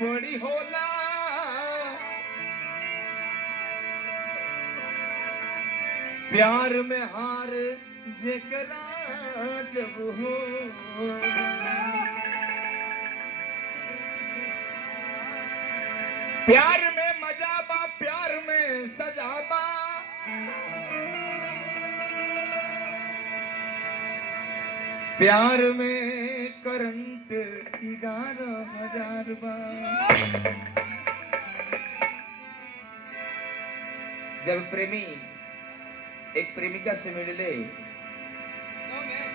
बड़ी होला प्यार में हार जेकरा जब हो प्यार में मजा बा प्यार में सजा बा प्यार में करंट 11,000 बार। जब प्रेमी एक प्रेमिका से मिले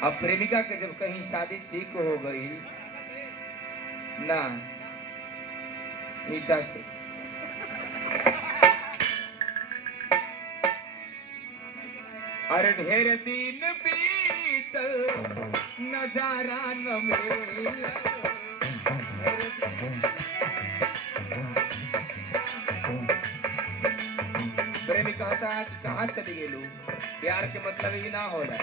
अब प्रेमिका के जब कहीं शादी ठीक हो गई ना नीता से अरे ढेर दिन बीतल नजारा न मिला प्रेमी कहता है कि कहाँ चली गेलू प्यार के मतलब ही ना होला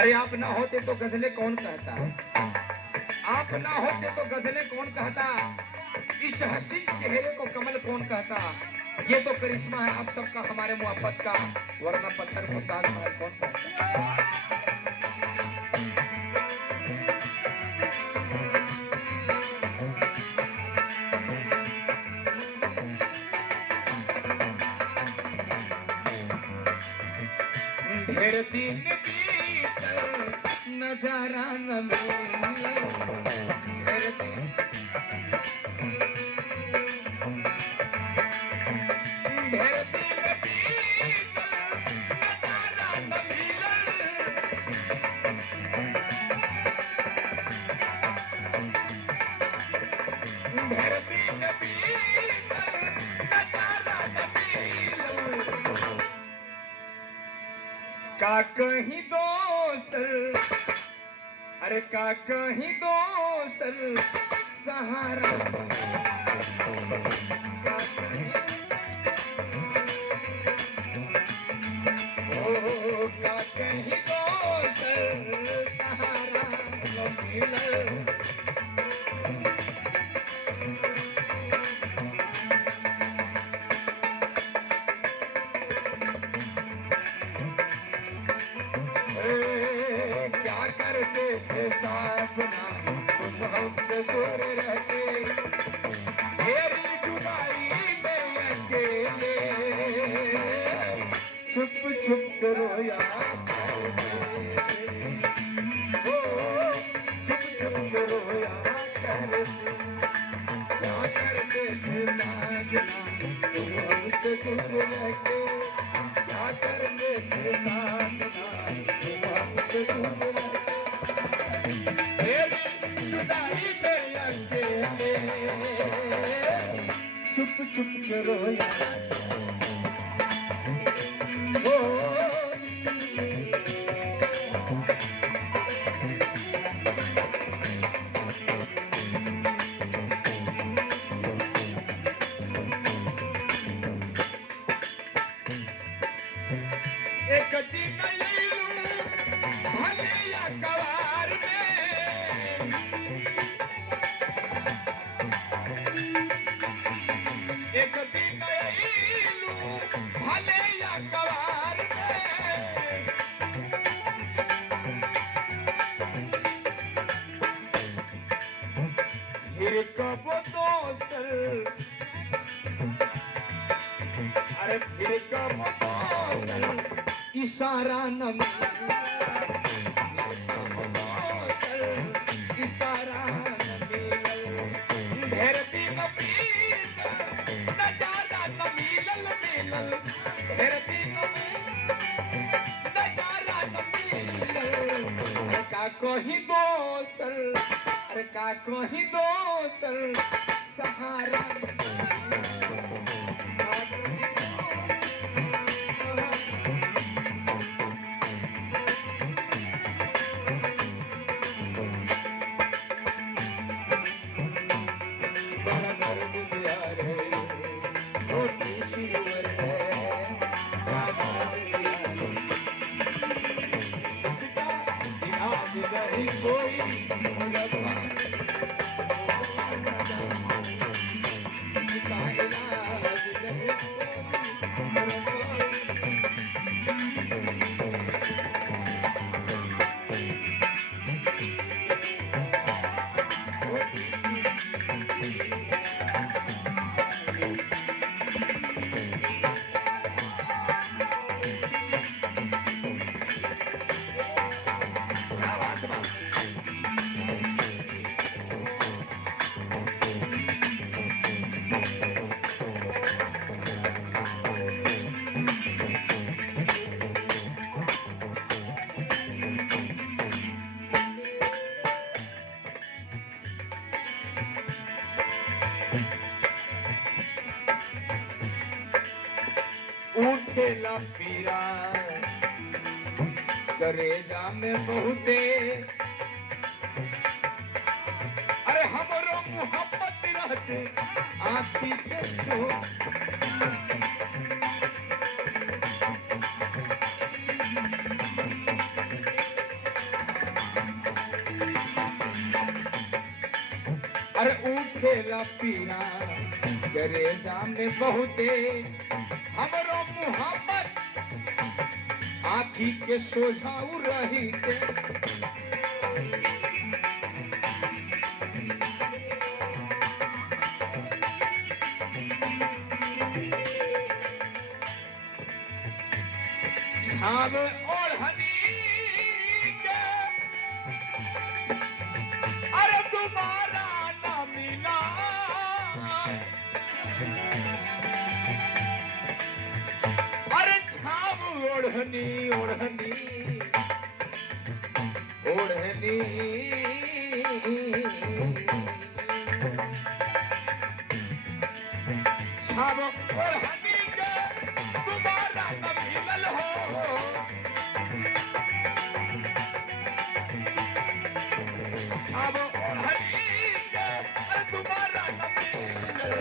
अरे आप ना होते तो गजलें कौन कहता आप ना होते तो गजलें कौन कहता इस हसीन चेहरे को कमल कौन कहता ये तो करिश्मा है आप सबका हमारे मोहब्बत का वरना पत्थर को ताजमहल कौन कहता ढेर दिन बीतल नजारा न मिला ढेर दिन का कहीं दोसर अरे का कहीं दोसर सहारा का कहीं दोसर सहारा न मिले साजना तुम हमसे दूर रहते तेरी जुदाई में अकेले छुप छुप कर रोया छुप छुप कर रोया क्या करते थे साजना तुम हमसे दूर रहते क्या करते थे साजना तुम हमसे दूर रहते छुप छुप के रोया एक दिन भले या कवार एक दिन भले या कवार फिर कब दोसर अरे फिर कब दोसर इशारा न मिला इशारा न मिला ढेर दिन नजारा न मिलल मिलल ढेर दिन नजारा न मिलल का कहीं दोसर अरे का कहीं दोसर सहारा कोई उठेला पीरा करेजा में बहुते, अरे हमरो मोहब्बत रहते आँखी के सो। अरे उठेला पीरा करेजा में बहुते, हमरो मोहब्बत आँखी के सोझाऊ रही के। छाव ओढ़नी के अरे दोबारा न मिला, ओढ़नी ओढ़नी ओढ़नी छाव ओढ़नी के दोबारा न मिलल हो। छाव ओढ़नी के दोबारा न मिलल।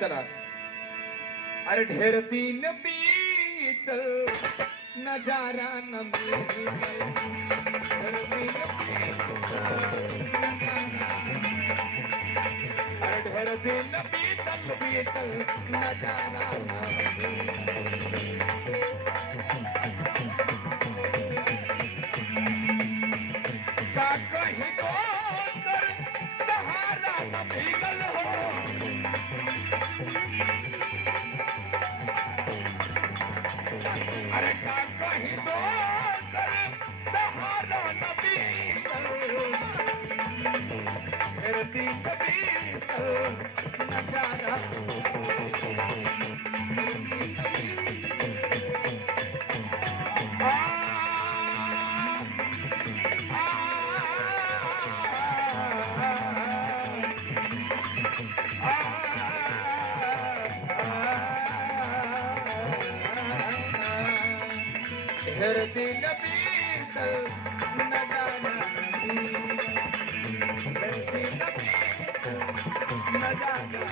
चला अरे ढेर दिन नजारा न मिले, अरे ढेर दिन बीतल बीतल नजारा न मिले। का कहीं दोसर सहारा न मिलल हो। अरे का कहीं दोसर सहारा न मिलल, मेरे दिन बीतल नजारा। ढेर दिन बीतल नजारा, ढेर दिन बीतल नजारा।